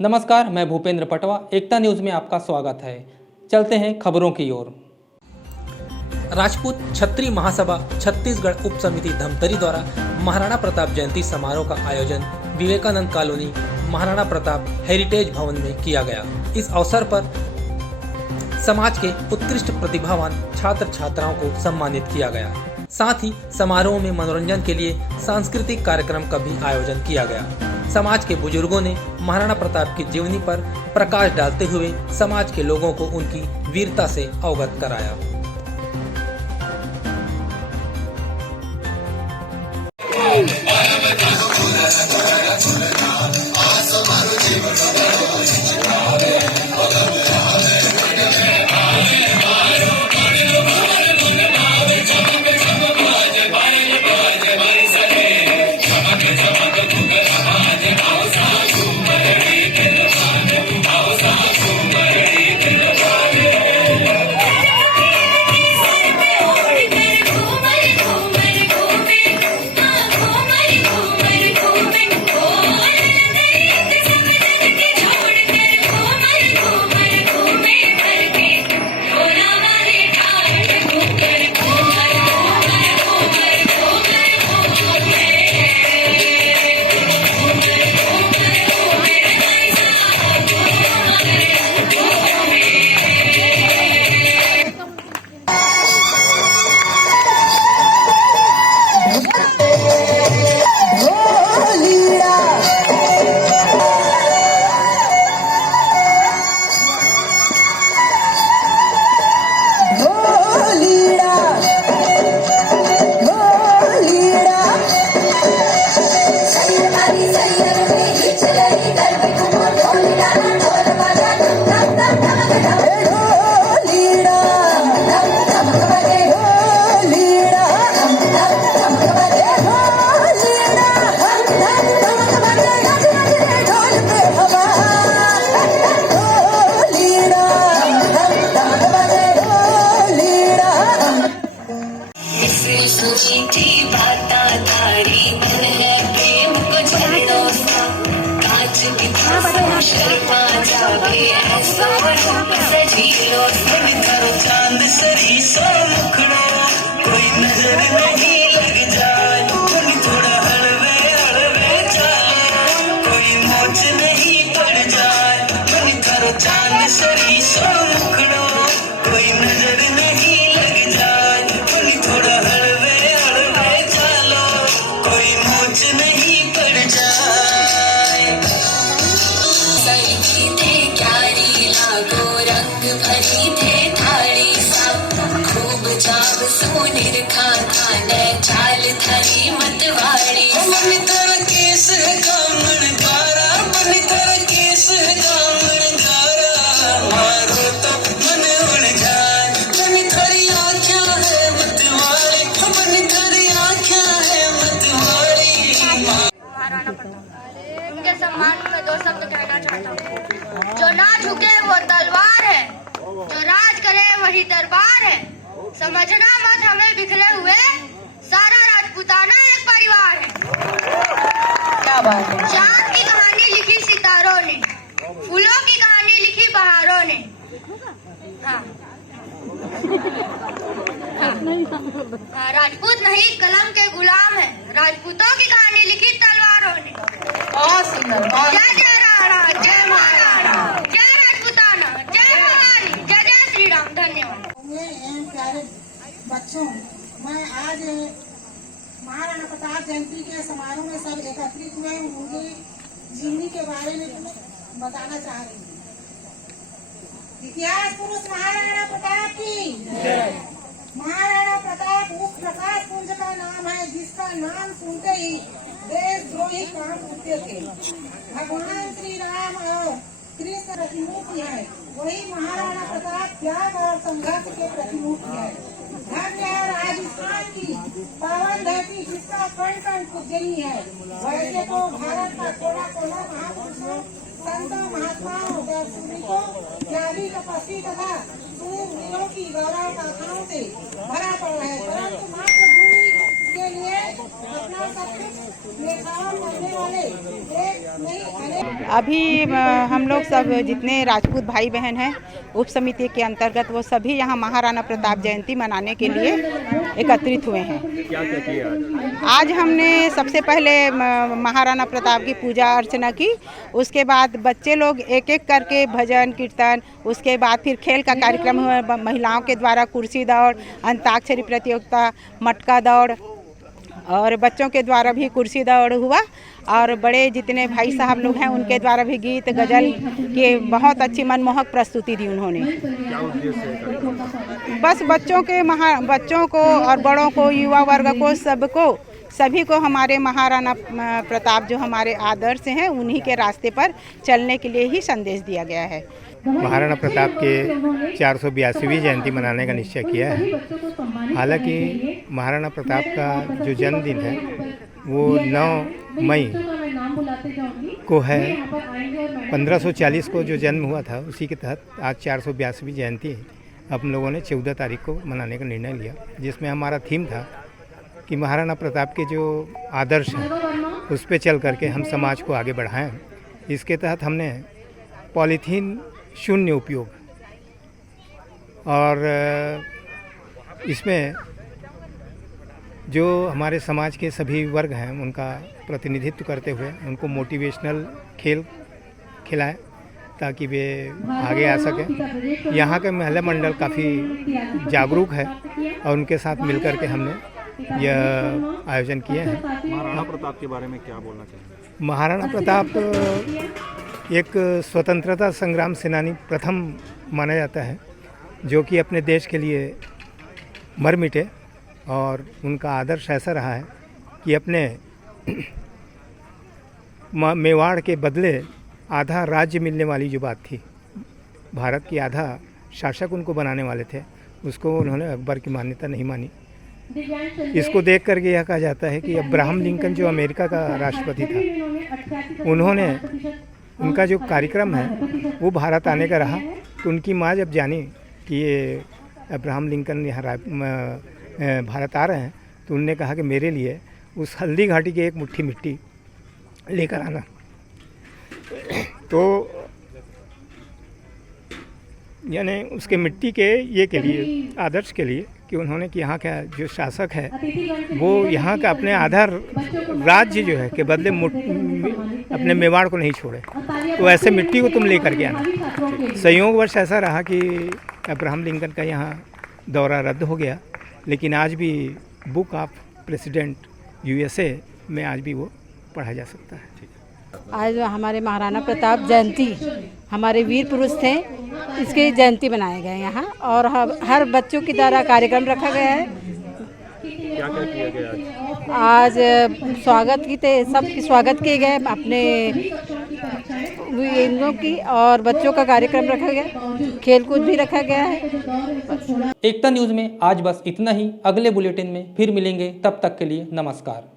नमस्कार, मैं भूपेंद्र पटवा। एकता न्यूज में आपका स्वागत है। चलते हैं खबरों की ओर। राजपूत क्षत्रिय महासभा छत्तीसगढ़ उप समिति धमतरी द्वारा महाराणा प्रताप जयंती समारोह का आयोजन विवेकानंद कॉलोनी महाराणा प्रताप हेरिटेज भवन में किया गया। इस अवसर पर समाज के उत्कृष्ट प्रतिभावान छात्र छात्राओं को सम्मानित किया गया। साथ ही समारोह में मनोरंजन के लिए सांस्कृतिक कार्यक्रम का भी आयोजन किया गया। समाज के बुजुर्गों ने महाराणा प्रताप की जीवनी पर प्रकाश डालते हुए समाज के लोगों को उनकी वीरता से अवगत कराया। चांद सरी सो मुखड़ो कोई नजर नहीं लग जाए, थोड़ा हड़वे हड़वे चालो कोई मोच नहीं पड़ जाए। करो चांद सरी सो मुखड़ो कोई नजर नहीं लग जाए, थोड़ा हड़वे हड़वे चालो कोई मोच नहीं पड़ जाए। सही थे क्यारी लागो रंग भरी थे थाली सा, खूब जाब सोनेर खाना ने चाल थारी मतवाड़ी। मन तर केस कामण गारा, मन तर केस कामण गारा, मारो तो मन उड़ जाए। मन थारी आँखियाँ है मतवाड़ी, मन थारी आँखियाँ है मतवाड़ी। महाराणा प्रताप उनके सम्मान में दो शब्द कहना चाहता हूँ। जो ना झुके वो तलवार है, जो राज करे वही दरबार है। समझना मत हमें बिखरे हुए, सारा राजपूताना एक परिवार है। क्या बात है। चांद की कहानी लिखी सितारों ने, फूलों की कहानी लिखी बहारों ने। हाँ, राजपूत नहीं कलम के गुलाम है, राजपूतों की कहानी लिखी तलवारों ने। बहुत सुंदर। जय जय राणा, जय महाराणा, जय राजपूताना, जय भवानी, जय जय श्री राम। धन्यवाद। प्यारे बच्चों, मैं आज महाराणा प्रताप जयंती के समारोह में सब एकत्रित हुए उनकी जीवनी के बारे में बताना चाह रही हूँ। इतिहास पुरुष महाराणा प्रताप की। महाराणा प्रताप उस प्रकाश पुंज का नाम है जिसका नाम सुनते ही देशद्रोही काम उठते थे। भगवान श्री राम और कृष्ण प्रतिमूर्ति है, वही महाराणा प्रताप त्याग और संघर्ष के प्रतिमूर्ति है। धन्य है राजस्थान की पावन धरती जिसका कण कण पूजनीय है। वैसे तो भारत का कोना कोना महापुरुषों, संतों, महात्माओं, दार्शनिकों, त्यागी, तपस्वी तथा सूरवीरों की गौरव गाथाओं से भरा पड़ा है, परंतु मातृभूमि के लिए अपना सब कुछ निर्वाह करने वाले एक नई अभी हम लोग सब जितने राजपूत भाई बहन हैं उप समिति के अंतर्गत वो सभी यहाँ महाराणा प्रताप जयंती मनाने के लिए एकत्रित हुए हैं। क्या क्या किया आज हमने सबसे पहले महाराणा प्रताप की पूजा अर्चना की। उसके बाद बच्चे लोग एक एक करके भजन कीर्तन, उसके बाद फिर खेल का कार्यक्रम हुआ। महिलाओं के द्वारा कुर्सी दौड़, अंताक्षरी प्रतियोगिता, मटका दौड़ और बच्चों के द्वारा भी कुर्सी दौड़ हुआ। और बड़े जितने भाई साहब लोग हैं उनके द्वारा भी गीत गजल के बहुत अच्छी मनमोहक प्रस्तुति दी उन्होंने। क्या उद्देश्य है? बस बच्चों को और बड़ों को, युवा वर्ग को, सभी को हमारे महाराणा प्रताप जो हमारे आदर्श हैं उन्हीं के रास्ते पर चलने के लिए ही संदेश दिया गया है। महाराणा प्रताप के 482वीं जयंती मनाने का निश्चय किया है। हालांकि महाराणा प्रताप का जो जन्मदिन है वो 9 मई को है। 1540 को जो जन्म हुआ था उसी के तहत आज 482वीं जयंती हम लोगों ने 14 तारीख को मनाने का निर्णय लिया, जिसमें हमारा थीम था कि महाराणा प्रताप के जो आदर्श हैं उस पे चल करके हम समाज को आगे बढ़ाएं। इसके तहत हमने पॉलीथीन शून्य उपयोग और इसमें जो हमारे समाज के सभी वर्ग हैं उनका प्रतिनिधित्व करते हुए उनको मोटिवेशनल खेल खिलाएं ताकि वे आगे आ सकें। यहाँ के महिला मंडल काफ़ी जागरूक है और उनके साथ मिलकर के हमने यह आयोजन किए हैं। महाराणा प्रताप के बारे में क्या बोलना चाहिए? महाराणा प्रताप एक स्वतंत्रता संग्राम सेनानी प्रथम माना जाता है जो कि अपने देश के लिए मर मिटे और उनका आदर्श ऐसा रहा है कि अपने मेवाड़ के बदले आधा राज्य मिलने वाली जो बात थी, भारत की आधा शासक उनको बनाने वाले थे, उसको उन्होंने अकबर की मान्यता नहीं मानी। इसको देख करके यह कहा जाता है कि अब्राहम लिंकन जो अमेरिका का राष्ट्रपति था, उन्होंने उनका जो कार्यक्रम है वो भारत आने का रहा। तो उनकी माँ जब जानी कि ये अब्राहम लिंकन यहाँ भारत आ रहे हैं तो उनने कहा कि मेरे लिए उस हल्दी घाटी की एक मुट्ठी मिट्टी लेकर आना। तो यानी उसके मिट्टी के ये के लिए, आदर्श के लिए कि उन्होंने कि यहाँ का जो शासक है वो यहाँ का अपने आधार राज्य जो है के बदले अपने मेवाड़ को नहीं छोड़े, तो ऐसे मिट्टी को तुम लेकर के आना। संयोगवश ऐसा रहा कि अब्राहम लिंकन का यहाँ दौरा रद्द हो गया, लेकिन आज भी बुक ऑफ प्रेसिडेंट USA में आज भी वो पढ़ा जा सकता है। आज हमारे महाराणा प्रताप जयंती, हमारे वीर पुरुष थे, इसकी जयंती मनाए गए यहाँ और हर बच्चों की द्वारा कार्यक्रम रखा गया है। क्या क्या किया गया आज स्वागत की थे, सबकी स्वागत किए गए अपने वीरों की, और बच्चों का कार्यक्रम रखा गया, खेलकूद भी रखा गया है। एकता न्यूज़ में आज बस इतना ही। अगले बुलेटिन में फिर मिलेंगे, तब तक के लिए नमस्कार।